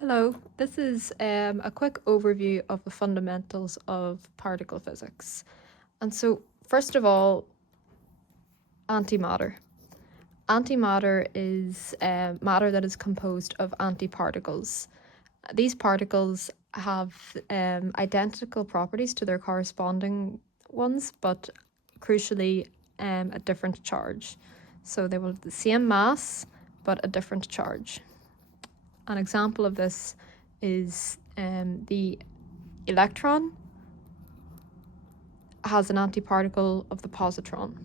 Hello, this is a quick overview of the fundamentals of particle physics. And so, first of all, antimatter. Antimatter is matter that is composed of antiparticles. These particles have identical properties to their corresponding ones, but crucially, a different charge. So they will have the same mass, but a different charge. An example of this is the electron has an antiparticle of the positron.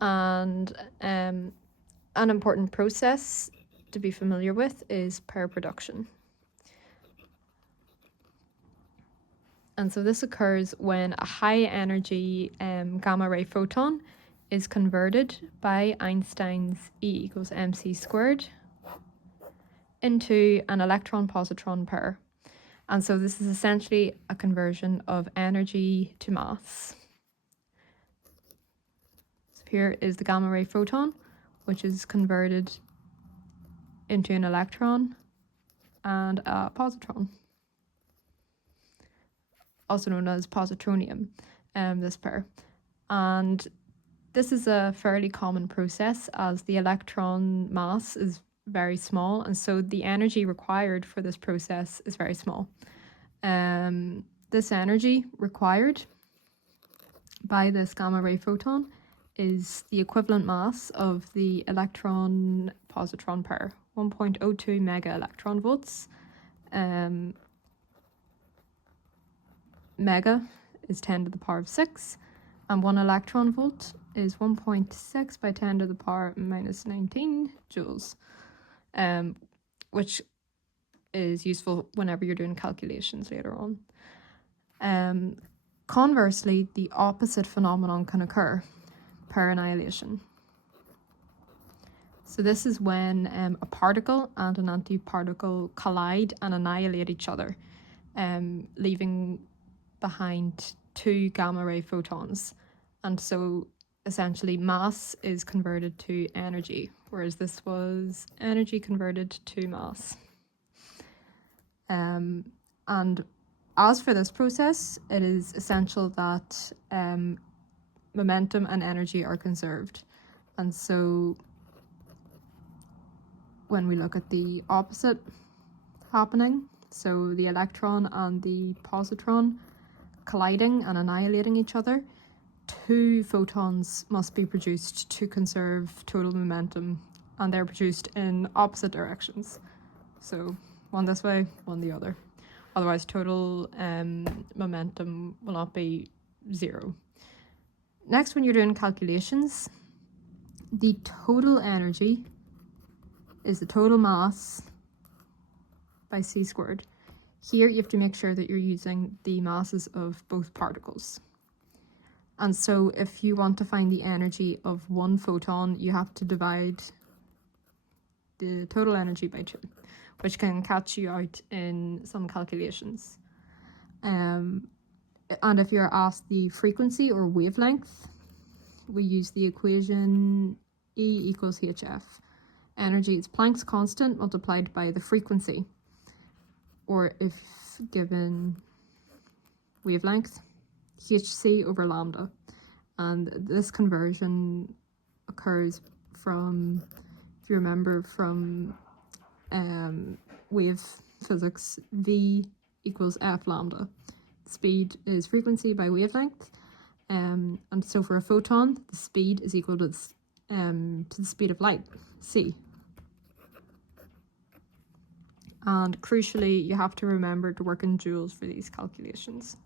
And an important process to be familiar with is pair production. And so this occurs when a high energy gamma ray photon is converted by Einstein's E equals mc squared into an electron-positron pair. And so this is essentially a conversion of energy to mass. So here is the gamma ray photon, which is converted into an electron and a positron, also known as positronium, this pair. And this is a fairly common process as the electron mass is very small, and so the energy required for this process is very small. This energy required by this gamma ray photon is the equivalent mass of the electron-positron pair, 1.02 mega electron volts. Mega is 10 to the power of 6, and 1 electron volt is 1.6 by 10 to the power minus 19 joules. Which is useful whenever you're doing calculations later on. Conversely, the opposite phenomenon can occur, pair annihilation. So this is when a particle and an antiparticle collide and annihilate each other, leaving behind two gamma ray photons. And so essentially mass is converted to energy, whereas this was energy converted to mass. And as for this process, it is essential that momentum and energy are conserved. And so when we look at the opposite happening, so the electron and the positron colliding and annihilating each other, two photons must be produced to conserve total momentum, and they're produced in opposite directions. So one this way, one the other. Otherwise, total momentum will not be zero. Next, when you're doing calculations, the total energy is the total mass by c squared. Here, you have to make sure that you're using the masses of both particles. And so if you want to find the energy of one photon, you have to divide the total energy by 2, which can catch you out in some calculations. And if you're asked the frequency or wavelength, we use the equation E equals hf. Energy is Planck's constant multiplied by the frequency, or if given wavelength, hc over lambda. And this conversion occurs from, if you remember from wave physics, v equals f lambda. Speed is frequency by wavelength, and so for a photon, the speed is equal to the speed of light, c. And crucially, you have to remember to work in joules for these calculations.